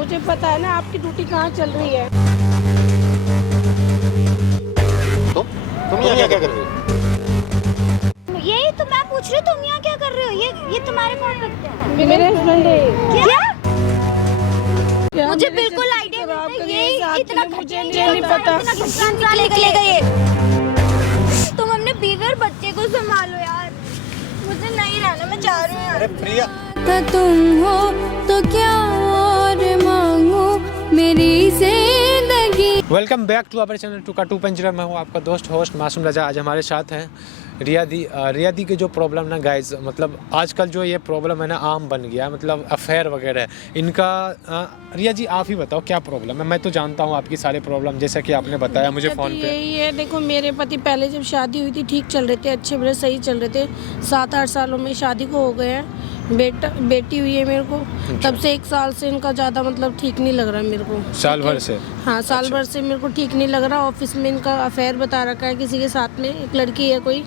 मुझे पता है ना आपकी ड्यूटी कहाँ चल रही है। तो तुम यहाँ क्या कर रहे हो? यही तो मैं पूछ रही हूँ, तुम यहाँ क्या कर रहे हो? ये तुम्हारे कौन लगते हैं? मेरे हस्बैंड है। क्या? मुझे बिल्कुल आइडिया नहीं है। ये इतना मुझे नहीं पता। निकलेगा ये। तुम अपने बीवी और बच्चे को संभालो यार, मुझे नहीं रहना, मैं जा रही हूँ। अरे प्रिया, तुम हो तो क्या और मांगो मेरी जिंदगी। Welcome back to our channel टू का 2.0। मैं हूँ आपका दोस्त होस्ट मासूम रजा। आज हमारे साथ हैं रिया दी के जो प्रॉब्लम ना गाइज, मतलब आजकल जो ये प्रॉब्लम है ना आम बन गया है, मतलब अफेयर वगैरह इनका। रिया जी आप ही बताओ क्या प्रॉब्लम है। मैं तो जानता हूँ आपकी सारे प्रॉब्लम, जैसा कि आपने बताया मुझे फ़ोन पे। यही है, देखो मेरे पति पहले जब शादी हुई थी ठीक चल रहे थे, अच्छे बड़े सही चल रहे थे। 7-8 सालों में शादी को हो गए हैं। बेटी हुई है मेरे को। तब से 1 साल से इनका ज़्यादा मतलब ठीक नहीं लग रहा मेरे को। साल भर से? हाँ, साल भर से मेरे को ठीक नहीं लग रहा। ऑफिस में इनका अफेयर बता रखा है किसी के साथ में, एक लड़की है कोई,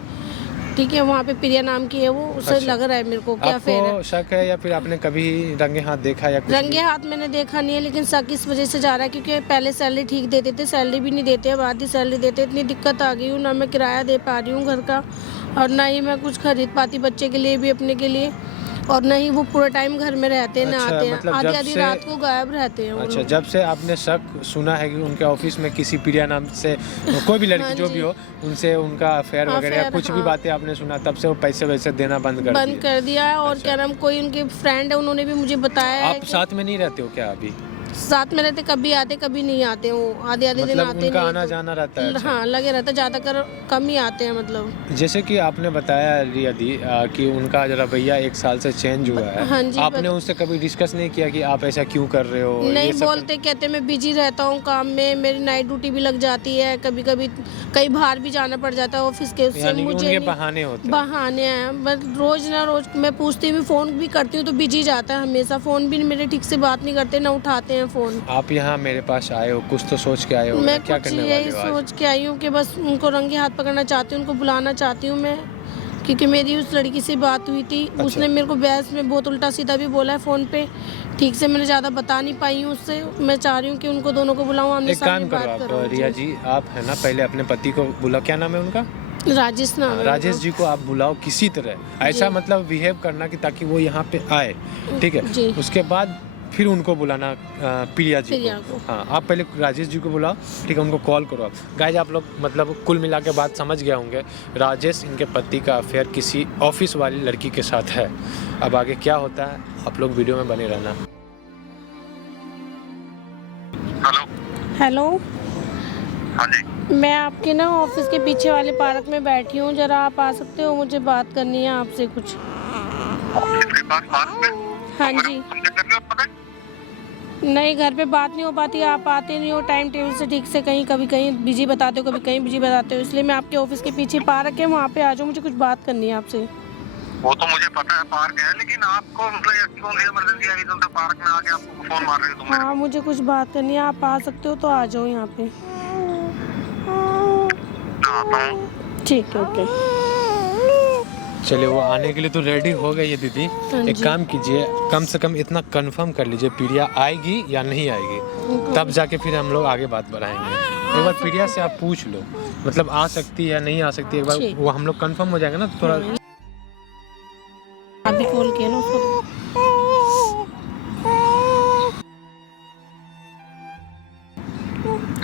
ठीक है, वहाँ पे प्रिया नाम की है वो। उससे लग रहा है मेरे को क्या अफेयर है। आपको शक है या फिर आपने कभी रंगे हाथ देखा या कुछ? रंगे हाथ मैंने देखा नहीं है, लेकिन शक इस वजह से जा रहा है क्योंकि पहले सैलरी ठीक देते थे, सैलरी भी नहीं देते, अब आधी सैलरी देते। इतनी दिक्कत आ गई हूँ, ना मैं किराया दे पा रही हूँ घर का, और ना ही मैं कुछ खरीद पाती बच्चे के लिए भी, अपने के लिए, और नहीं वो पूरा टाइम घर में रहते हैं, ना अच्छा, आते हैं, मतलब आधी जब आधी से- रात को गायब रहते हैं वो अच्छा, लोग। जब से आपने शक सुना है कि उनके ऑफिस में किसी प्रिया नाम से कोई भी लड़की हाँ जो जी। भी हो, उनसे उनका अफेयर वगैरह या अफेयर, कुछ भी हाँ। बातें आपने सुना, तब से वो पैसे वैसे देना बंद कर दिया है। और अच्छा। क्या नाम, कोई उनके फ्रेंड है, उन्होंने भी मुझे बताया है आप कि साथ में नहीं रहते हो क्या अभी? साथ में रहते, कभी आते कभी नहीं आते, वो आधे आधे दिन मतलब आते उनका नहीं आना तो- जाना रहता है? अच्छा। हाँ, लगे रहता, ज्यादातर कम ही आते हैं मतलब। जैसे कि आपने बताया रिया दी कि उनका रवैया 1 साल से चेंज हुआ है। हाँ जी, आपने उससे कभी डिस्कस नहीं किया कि आप ऐसा क्यों कर रहे हो? नहीं ये सब बोलते, कहते मैं बिजी रहता हूँ काम में, मेरी नाइट ड्यूटी भी लग जाती है, कभी कभी कहीं बाहर भी जाना पड़ जाता है ऑफिस के, उससे यानी कि मुझे उनके नहीं- बहाने होते हैं। बहाने हैं बस। रोज ना रोज मैं पूछती भी, फोन भी करती हूँ तो बिजी जाता है हमेशा, फोन भी मेरे ठीक से बात नहीं करते, ना उठाते हैं फोन। आप यहाँ मेरे पास आए हो, कुछ तो सोच के आए हो, मैं क्या कुछ करने वाले यही हो आज? सोच के आई हूँ कि बस उनको रंगे हाथ पकड़ना चाहती हूँ, उनको बुलाना चाहती हूँ मैं, क्योंकि मेरी उस लड़की से बात हुई थी। अच्छा। उसने मेरे को बहस में बहुत उल्टा सीधा भी बोला है फ़ोन पे, ठीक से मैंने ज़्यादा बता नहीं पाई हूँ उससे। मैं चाह रही हूँ कि उनको दोनों को बुलाऊँ, आमने एक काम सामने करो बात आप करूँ। रिया जी, आप है ना पहले अपने पति को बुला, क्या नाम है उनका? राजेश नाम है राजेश उनका। जी को आप बुलाओ किसी तरह, ऐसा जी। मतलब बिहेव करना कि ताकि वो यहाँ पे आए, ठीक है? जी। उसके बाद फिर उनको बुलाना प्रिया जी प्रिया को। को। हाँ, आप पहले राजेश जी को बुलाओ, ठीक है? उनको कॉल करो आप। गाइज आप लोग मतलब कुल मिला के बात समझ गए होंगे, राजेश इनके पति का अफेयर किसी ऑफिस वाली लड़की के साथ है। अब आगे क्या होता है आप लोग वीडियो में बने रहना। हेलो। हेलो, हाँ जी। मैं आपके ना ऑफिस के पीछे वाले पार्क में बैठी हूँ, ज़रा आप आ सकते हो? मुझे बात करनी है आपसे कुछ। इसके पास पास में हाँ जी। समझे कर रहे हो पता है? नहीं, घर पे बात नहीं हो पाती, आप आते नहीं हो टाइम टेबल से ठीक से, कहीं कभी कहीं बिजी बताते हो, कभी कहीं बिजी बताते हो, इसलिए मैं आपके ऑफिस के पीछे पार्क है, वहाँ पे आ जाओ, मुझे कुछ बात करनी है आपसे। वो तो मुझे पता है पार्क है, लेकिन आपको मतलब ये क्यों इमरजेंसी आ गई तुम तो पार्क में आके आपको फोन मार रहे हो तुम? हाँ, मुझे कुछ बात करनी है, आप आ सकते हो तो आ जाओ यहाँ पे। आता हूँ। ठीक है, ओके। चलिए, वो आने के लिए तो रेडी हो गई है दीदी। हाँ एक जी। काम कीजिए, कम से कम इतना कंफर्म कर लीजिए प्रिया आएगी या नहीं आएगी, तब जाके फिर हम लोग आगे बात बढ़ाएंगे। एक बार प्रिया से आप पूछ लो, मतलब आ सकती है या नहीं आ सकती, एक बार ठीक। वो हम लोग कंफर्म हो जाएगा ना तो थोड़ा। अभी कॉल किया ना उसको।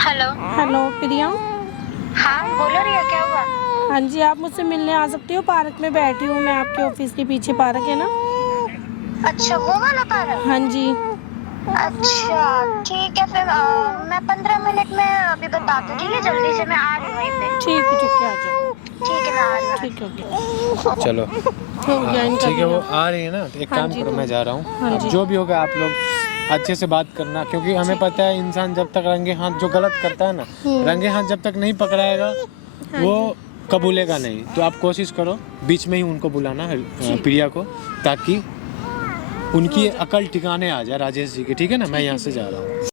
हेलो। हेलो प्रिया। हाँ बोलो रिया, क्या हुआ? हाँ जी, आप मुझसे मिलने आ सकती हो? पार्क में बैठी हूँ मैं, आपके ऑफिस के पीछे पार्क है ना। अच्छा, वो वाला पार्क? हाँ जी। अच्छा ठीक है, फिर मैं 15 मिनट में अभी बताती हूँ, ठीक है? जल्दी से मैं आ रही हूँ वहीं पे। ठीक है, आ जाओ। ठीक है, मैं आ रही हूँ। ठीक है, ओके। चलो हो गया इनका ठीक है, वो भी। आ रही है ना, तो एक हाँ काम जी, करो, मैं जा रहा हूँ। हाँ अब जी। जो भी होगा आप लोग अच्छे से बात करना, क्योंकि हमें पता है इंसान जब तक रंगे हाथ जो गलत करता है ना, रंगे हाथ जब तक नहीं पकड़ाएगा वो कबूलेगा नहीं। तो आप कोशिश करो बीच में ही उनको बुलाना है प्रिया को, ताकि उनकी अकल ठिकाने आ जाए राजेश जी की, ठीक है ना? मैं यहाँ से जा रहा हूँ।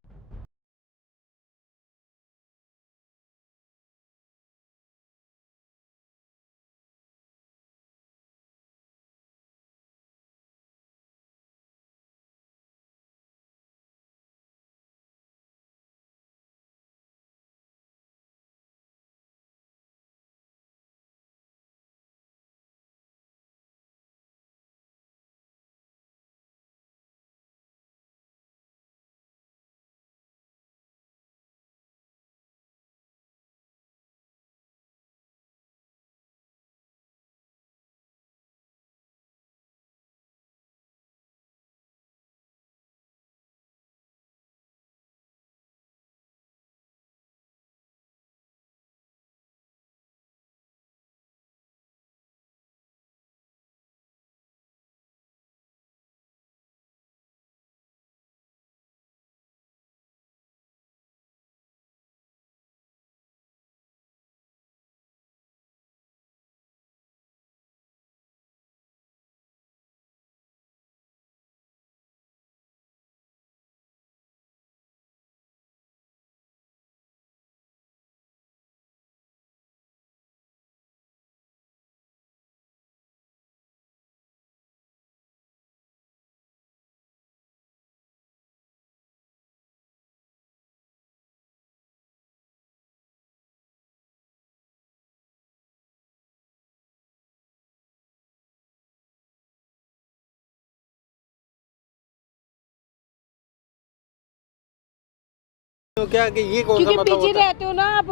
तो क्या कि ये कौन सा क्योंकि मतलब बिजी होता है? रहते हो ना आप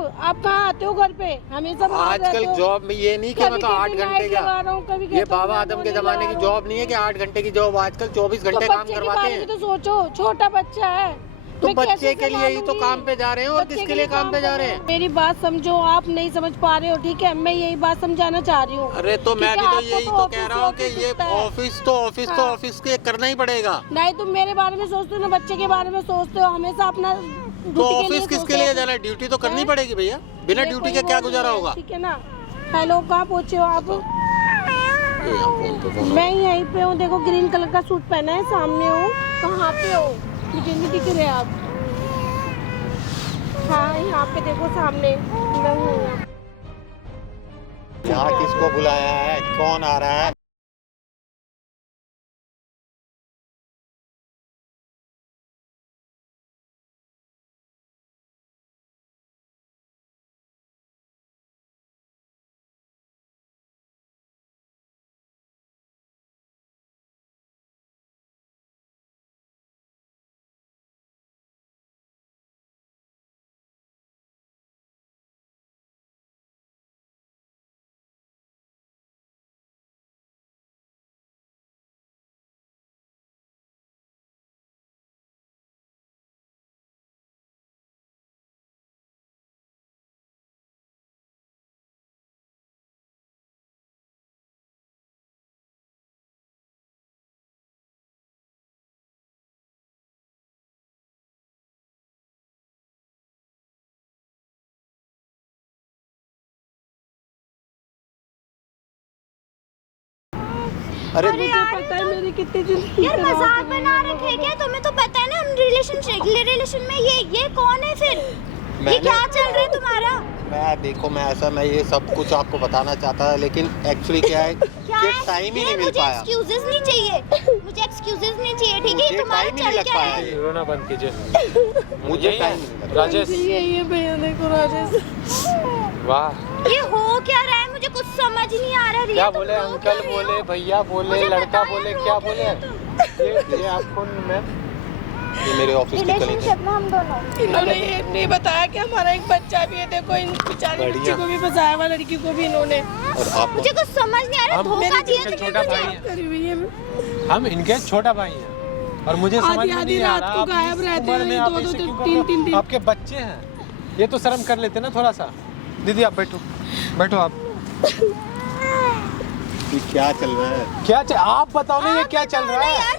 कहाँ आते हो घर पे हमेशा बाहर रहते आजकल हो। जॉब में ये नहीं कि कभी मतलब 8 कभी घंटे night लगा रहा हूँ, कभी का, ये कहता हूँ बाबा मैं आदम के morning जमाने लगा की रहा हूँ। जॉब नहीं है कि 8 घंटे की जॉब, आजकल 24 तो घंटे काम बच्चे के करवाते बारे में हैं। तो सोचो, छोटा बच्चा है तो मैं कैसे बच्चे के लिए ही तो संभालूंगी? काम पे जा रहे हैं, और बच्चे किसके के लिए काम पे जा रहे हैं? मेरी बात समझो, आप नहीं समझ पा रहे हो, ठीक है, मैं यही बात समझाना चाह रही हूँ। अरे तो मैं भी क्योंकि तो आपको यही तो ऑफिस कह से रहा हूँ कि ऑफिस ये दिखता है। ऑफिस हाँ। ऑफिस के करना ही पड़ेगा। नहीं तुम मेरे बारे में सोचते हो ना, बच्चे के बारे में सोचते हो, हमेशा अपना तो ड्यूटी के लिए ऑफिस किसके सोचते लिए हो। जाना है? ड्यूटी तो करनी हैं? पड़ेगी भैया, बिना ये ड्यूटी कोई के क्या वो गुजारा नहीं है, होगा? ठीक है ना। हेलो, कहाँ पहुँचे हो आप? फोन मैं यहीं पे हूँ, देखो ग्रीन कलर का सूट पहना है, सामने हूँ। कहाँ पे हो? मुझे नहीं दिख रहे आप। हाँ यहाँ पे देखो सामने मैं हूँ। यहाँ किसको बुलाया है? कौन आ रहा है? अरे अरे यार पता है मेरी कितनी जिंदगी यार मजाक बना रखे हैं क्या? तुम्हें तो पता है ना हम रिलेशन में ये कौन है फिर? ये मैंने- क्या चल रहा है तुम्हारा? मैं ये सब कुछ आपको बताना चाहता था, लेकिन एक्चुअली क्या है क्या कि है? टाइम ही नहीं मिल मुझे पाया। एक्सक्यूजेस नहीं चाहिए, मुझे एक्सक्यूजेस नहीं चाहिए, ठीक है? मुझे तुम्हारा टाइम ही नहीं चल लग क्या पाया रहा है? ये। रोना बंद कीजिए। मुझे यही टाइम है, नहीं लगा। राजेश। यही है भैया, देखो राजेश। वाह, ये हो क्या रहा है? मुझे कुछ समझ नहीं आ रहा। क्या तुम बोले? रो अंकल क्यों रही बोले, हो? भैया बोले, मुझे लड़का बताओ बोले, यार, क्या रो बोले? क्यों रही हो तुम? ये आपको मैम, ये मेरे ऑफिस के कलीग रिलेशनशिप में हम दोनों। इन्होंने ये नहीं बताया कि हमारा एक बच्चा भी है। देखो इन बेचारे बढ़िया। बच्चे को भी फंसाया हुआ, लड़की को भी इन्होंने। और आप मुझे कुछ समझ नहीं आ रहा। हम- धोखा मेरे दिया जिनके तुमने छोटा मुझे। भाई है। करी हुई है। हम इनके छोटा भाई हैं और मुझे समझ में आधी नहीं आ रात रहा को आप गायब इस रहते उम्र हैं, में ये आप दो- ऐसे दो- क्यों कर तीन- रहे हो? तीन दिन। आपके बच्चे हैं, ये तो शर्म कर लेते ना थोड़ा सा। दीदी आप बैठो, बैठो आप। ये क्या चल रहा है? आप बताओ ना, ये आप क्या चल बताओ रहा ना है? यार,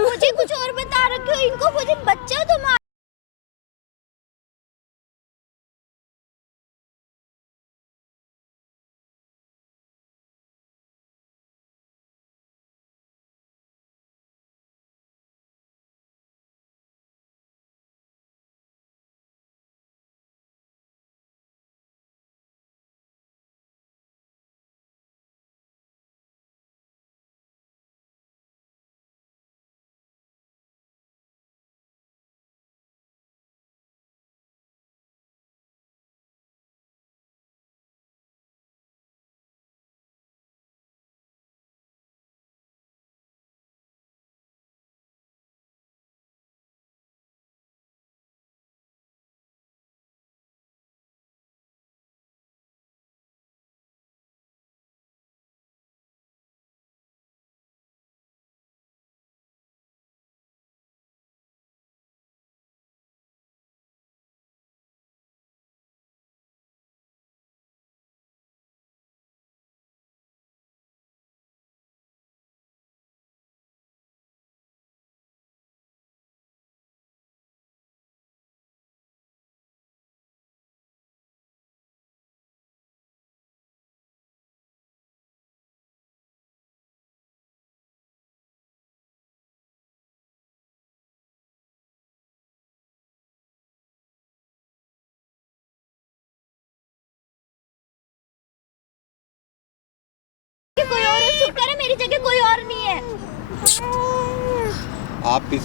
मुझे कुछ और बता रखे हो। इनको मुझे बच्चा तुम्हारा। कोई और है, शुक्र है मेरी जगह कोई और नहीं है। आप इस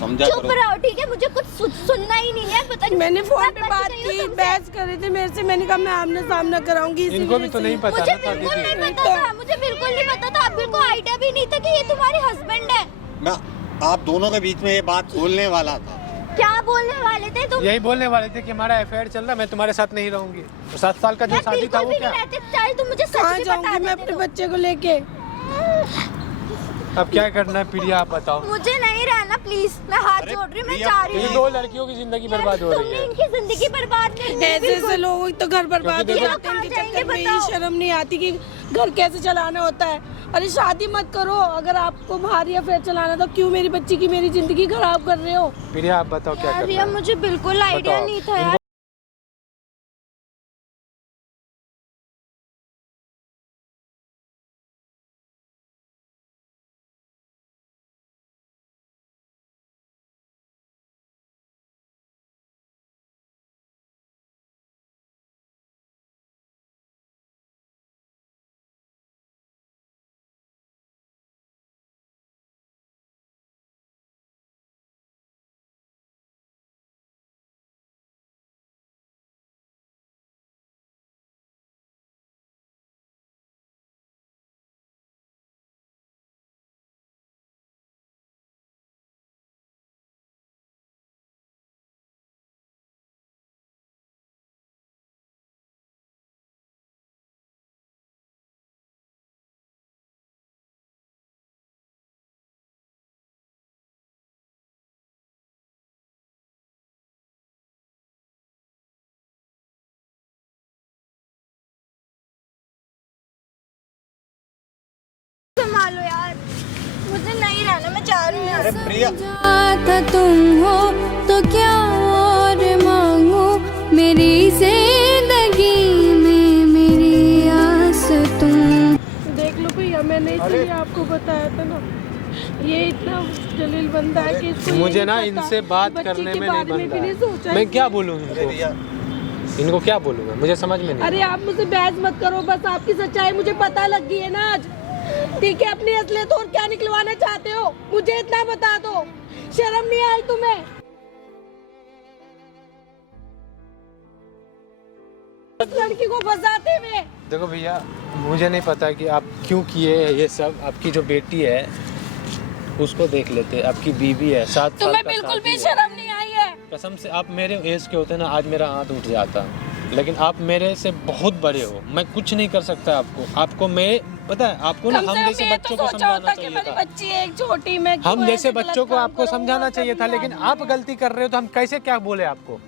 समझा चुप करो। रहो, ठीक है? मुझे कुछ सुनना ही नहीं है। पता नहीं मैंने फोन मैं पे बच बात गई हूँ की, तुमसे। बहस कर रहे थे मेरे से। मैंने कहा मैं आमने सामना कराऊंगी। इसी इनको भी वजह तो से। नहीं पता मुझे ना था बिल्कुल दीदी। नहीं पता था। मुझे बिल्कुल नहीं पता था। आपको बिल्कुल आइडिया भी नहीं था कि ये तुम्हारे हस्बैंड है। मैं आप दोनों के बीच में ये बात बोलने वाला था, क्या बोलने वाले थे तुम? यही बोलने वाले थे कि हमारा अफेयर चल रहा है, मैं तुम्हारे साथ नहीं रहूंगी। तो 7 साल का जो मैं शादी था बिल्कुल वो भी क्या? नहीं रहते। चाहे तुम मुझे सच कहाँ भी जाऊंगी बता मैं देते अपने तो। बच्चे को लेके? अब क्या करना है प्रिया, आप बताओ। मुझे नहीं रहना प्लीज, मैं हाथ जोड़ रही हूँ, मैं जा रही ये हूँ। 2 लड़कियों की जिंदगी बर्बाद हो रही तुमने है। इनकी जिंदगी बर्बाद कर दी। ऐसे ऐसे लोगों तो घर बर्बाद हो क्योंकि जाते हैं इनके कहाँ चक्कर में। जाएंगे ही शर्म नहीं आती कि घर कैसे चलाना होता है। अरे शादी मत करो, अगर आपको बाहर या फिर चलाना तो क्यों मेरी बच्ची की मेरी जिंदगी खराब कर रहे हो? प्रिया आप बताओ क्या यार करना रिया, है? मुझे बिल्कुल आइडिया बताओ। नहीं था यार। संभालो यार, मुझे नहीं रहना, मैं जा रही हूँ यहाँ से। प्रिया था तुम हो तो क्या और मांगू, मेरी जिंदगी में मेरी आस तुम। देख लो भैया, मैंने इसलिए आपको बताया था ना, ये इतना जलील बंदा है कि इसको ये मुझे ना नहीं पता इनसे कि बात बच्चे करने के में नहीं बारे में भी नहीं बनता सोचा है। मैं है। क्या बोलूँ इनको क्या बोलूँगा, मुझे समझ में नहीं। अरे आप मुझसे बहस मत करो, बस आपकी सच्चाई मुझे पता लग गई है ना आज। ठीक है, अपनी असलियत और क्या निकलवाना चाहते हो मुझे इतना बता दो। शर्म नहीं आई तुम्हें? उस लड़की को फंसाते हुए। देखो भैया, मुझे नहीं पता कि आप क्यों किए ये सब। आपकी जो बेटी है उसको देख लेते, आपकी बीवी है, 7 साल तुम्हें का बिल्कुल शादी भी है। शर्म नहीं आई है? कसम से आप मेरे एज के होते ना, आज मेरा हाथ उठ जाता। लेकिन आप मेरे से बहुत बड़े हो, मैं कुछ नहीं कर सकता आपको मैं पता है आपको ना, कम हम से कम जैसे ये तो बच्चों को सोचा समझाना होता कि चाहिए मेरी था। बच्ची एक छोटी, मैं क्यों हम ऐसे जैसे गलत बच्चों को काम आपको करूं? समझाना चाहिए था, लेकिन आप गलती कर रहे हो तो हम कैसे क्या बोले आपको?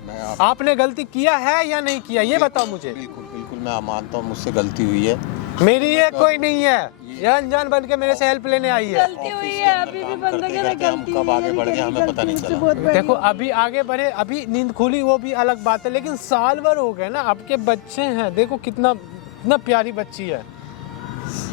आपने गलती किया है या नहीं किया ये बताओ मुझे। बिल्कुल बिल्कुल मैं मानता हूँ मुझसे गलती हुई है। मेरी ये कोई नहीं है, ये अनजान बन के मेरे से हेल्प लेने आई है। गलती हुई है, अभी भी बंदा कह रहा है हम गलती कब हुई आगे है, बढ़ गए लेकिन हमें पता नहीं गलती चला। मुझसे बहुत बड़ी देखो है। अभी आगे बढ़े, अभी नींद खुली वो भी अलग बात है, लेकिन साल भर हो गए ना, आपके बच्चे हैं, देखो कितना प्यारी बच्ची है,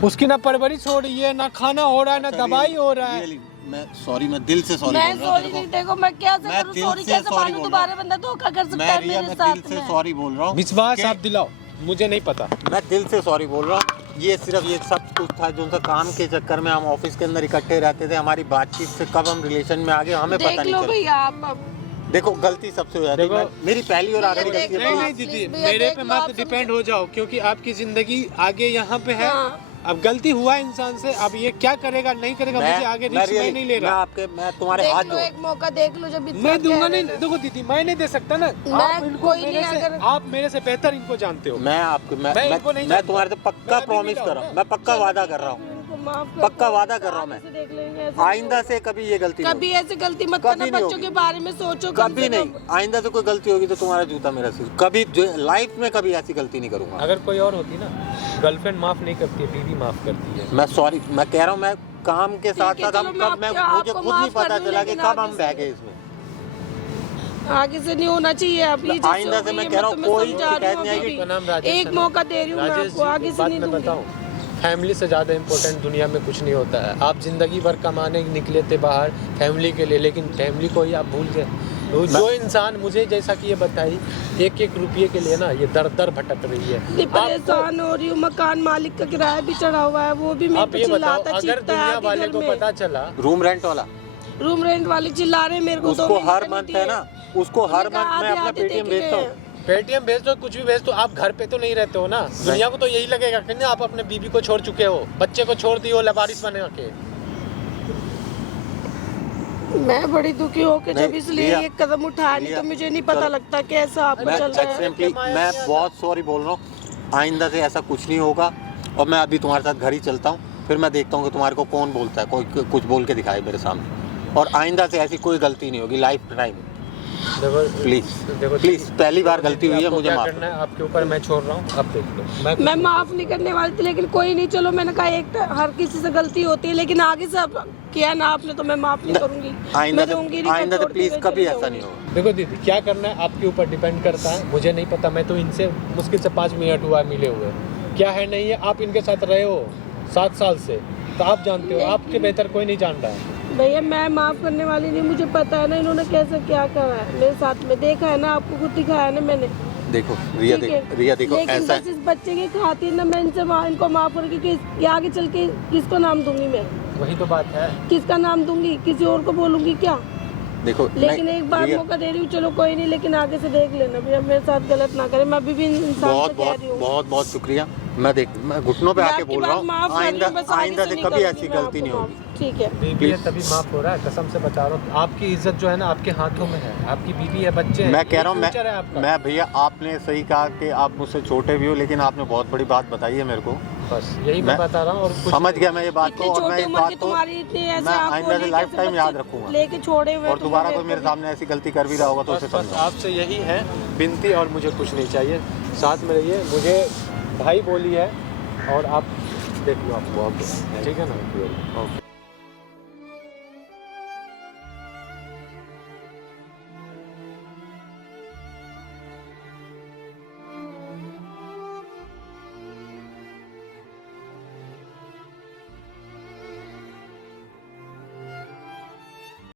उसकी ना परवरिश हो रही है, ना खाना हो रहा है, ना दवाई हो रहा है। Really, मैं सॉरी, मैं दिल से सॉरी मैं बोल रहा हूँ सॉरी तेरे नहीं, देखो मैं क्या से मैं करूं, दिल सॉरी से कैसे sorry मानूं? बोल दोबारा बंदा धोखा कर सकता मैं है रिया मेरे मैं साथ दिल से में। सॉरी बोल रहा हूँ। विश्वास आप दिलाओ, मुझे नहीं पता। मैं दिल से सॉरी बोल रहा हूँ। ये सिर्फ ये सब कुछ था जो उनका काम के चक्कर में हम ऑफिस के अंदर इकट्ठे रहते थे, हमारी बातचीत से कब हम रिलेशन में आ गए हमें पता देख नहीं लो चला। भैया आप अब। देखो गलती सबसे हो जाती है, देखो, मेरी पहली और आखिरी देख गलती लो, है। नहीं प्लीज दीदी, भैया, मेरे देख पे लो, आप मत डिपेंड हो जाओ, क्योंकि आपकी जिंदगी आगे यहाँ पे है। हाँ। अब गलती हुआ इंसान से, अब ये क्या करेगा नहीं करेगा मुझे आगे रिस्क मैं नहीं ले रहा। मैं तुम्हारे हाथ देख लो, जोड़ एक मौका देख लो, जब इतना मैं दूंगा कह रहे नहीं, हैं। देखो दीदी मैं नहीं दे सकता ना। मैं आप इनको कोई मेरे नहीं से, अगर- आप मेरे से बेहतर इनको जानते हो। मैं आपको मैं इनको नहीं मैं जानता। तुम्हारे से पक्का मैं अभी प्रॉमिस मिला कर हूँ रहा हूँ, ना। मैं पक्का वादा कर रहा हूँ, इनको माफ कर पक्का दो। वादा कर रहा हूँ मैं। आगे से देख लेंगे, ऐसे नहीं आइंदा से कभी ये गलती नहीं कभी ऐसे गलती मत कभी करना, नहीं बच्चों होगी। के बारे में सोचो कम कभी से नहीं। कम। आइंदा से कोई गलती होगी तो तुम्हारा जूता मेरा सिर। कभी लाइफ में कभी ऐसी गलती नहीं करूंगा। अगर कोई और होती ना, गर्लफ्रेंड माफ नहीं करती है, बीवी माफ करती है। मैं सॉरी, मैं कह रहा हूँ, मैं काम के साथ ठीक है, साथ हम चलो, मैं कब मैं आपको मुझे खुद माफ नहीं पता कर दूं, चला कि लेकिन कब आगे हम से- बह गए इसमें। आगे से नहीं होना चाहिए। आप ये जैसे आइंदा हो से गई मैं है, कह रहा हूँ, तुम्हें कोई समझा रही शिकायत हूँ नहीं अभी आएगी। का नाम भी। राजेश एक है ना? मौका दे रही हूँ मैं राजेश आपको, जी, आगे एक से बात नहीं मैं दूंगी। बताऊं, फैमिली से ज़्यादा इम्पोर्टेंट दुनिया में कुछ नहीं होता है। आप जिंदगी भर कमाने निकले थे बाहर फैमिली के लिए, लेकिन फैमिली को ही आप भूल गए। तो जो इंसान मुझे जैसा कि ये बताई, एक एक रुपये के लिए ना ये दर दर भटक रही है। इतनी परेशान हो रही हूँ, मकान मालिक का किराया भी चढ़ा हुआ है, वो भी मेरे आप पे ये बताओ, चिल्लाता अगर चीखता दुनिया है वाले आके को घर में। पता चला, रूम रेंट वाला रूम रेंट वाले चिल्ला रहे हैं मेरे को, उसको 2 महीने हर नहीं मंथ दिए। है ना, उसको हर उन्होंने कहा मंथ मैं आधे अपना आधे पेटीएम दे के भेजता गए। हूँ। पेटीएम भेज दो, कुछ भी भेज दो, आप घर पे तो नहीं रहते हो ना। दुनिया को तो यही लगेगा कि ना आप अपने बीवी को छोड़ चुके हो, बच्चे को छोड़ दिए हो लबारिश बने के। मैं बड़ी दुखी होकर जब नहीं, इसलिए रिया, ये कदम उठाया, नहीं तो रिया, मुझे नहीं पता चलो। लगता कैसा आपको मैं चल रहा है। एक्सट्रीमली मैं बहुत सॉरी बोल रहा हूँ, आइंदा से ऐसा कुछ नहीं होगा। और मैं अभी तुम्हारे साथ घर ही चलता हूँ, फिर मैं देखता हूँ कि तुम्हारे को कौन बोलता है, कोई कुछ बोल के दिखाए मेरे सामने। और आइंदा से ऐसी कोई गलती नहीं होगी लाइफ टाइम। देखो प्लीज पहली बार गलती हुई है, मुझे माफ करना है आपके ऊपर, मैं छोड़ रहा हूँ, अब देख लो। मैं माफ नहीं करने वाली थी, लेकिन कोई नहीं, चलो मैंने कहा एक तो हर किसी से गलती होती है, लेकिन आगे से अब किया ना आपने तो मैं माफ नहीं करूंगी। आइंदा मैं दूंगी नहीं, मैं से छोड़ती प्लीज हुई कभी चली ऐसा जाऊंगी। नहीं होगा। देखो दीदी, क्या करना है आपके ऊपर डिपेंड करता है, मुझे नहीं पता। मैं तो इनसे मुश्किल से 5 मिनट हुआ मिले हुए, क्या है नहीं है। आप इनके साथ रहे हो 7 साल से, तो आप जानते हो, आपके बेहतर कोई नहीं जान रहा है। भैया मैं माफ करने वाली नहीं, मुझे पता है ना इन्होंने कैसे क्या करा है मेरे साथ में, देखा है ना, आपको खुद दिखाया है ना मैंने। देखो रिया, ठीक है? रिया देखो लेकिन ऐसा बस इस बच्चे की खातिर ना मैं इनको माफ करूँ, क्योंकि आगे चल के किसको नाम दूंगी मैं, वही तो बात है। किसका नाम दूंगी, किसी और को बोलूंगी क्या। देखो लेकिन एक बार मौका दे रही हूँ, चलो कोई नहीं, लेकिन आगे से देख लेना भैया, मेरे साथ गलत ना करे। मैं अभी भी इंसान बहुत से कह बहुत रही हूँ। बहुत बहुत शुक्रिया। मैं घुटनों पे मैं आके आपकी बोल रहा बात माफ हूँ, कर रही हूँ, बस आगे आइंदा से नहीं कभी करूंगी ऐसी मैं गलती आपको नहीं होगी। माफ। ठीक है। बीबी है तभी माफ हो रहा है, कसम से बता रहा हूँ। आपकी इज्जत जो है ना आपके हाथों में है, आपकी बीबी है, बच्चे हैं, मैं कह रहा हूँ, फ्यूचर है आपका। मैं भैया आपने सही कहा कि आप मुझसे छोटे भी हो, लेकिन आपने बहुत बड़ी बात बताई है मेरे को। बस यही मैं बता रहा हूँ, और कुछ समझ गया मैं ये बात को, इतनी और मैं छोटी इस उम्र बात की को तुम्हारी इतनी ऐसे मैं आपको आइंदा से लेके लाइफ टाइम बच्चे याद रखूंगा। लेके छोड़े हुए और तो दोबारा मैं कोई मेरे कभी- सामने ऐसी गलती कर भी रहा होगा तो उसे बस समझाओ। आपसे यही है विनती, और मुझे कुछ नहीं चाहिए। साथ में रहिए, मुझे भाई बोली है, और आप देख लो आपको, ठीक है ना। ओके।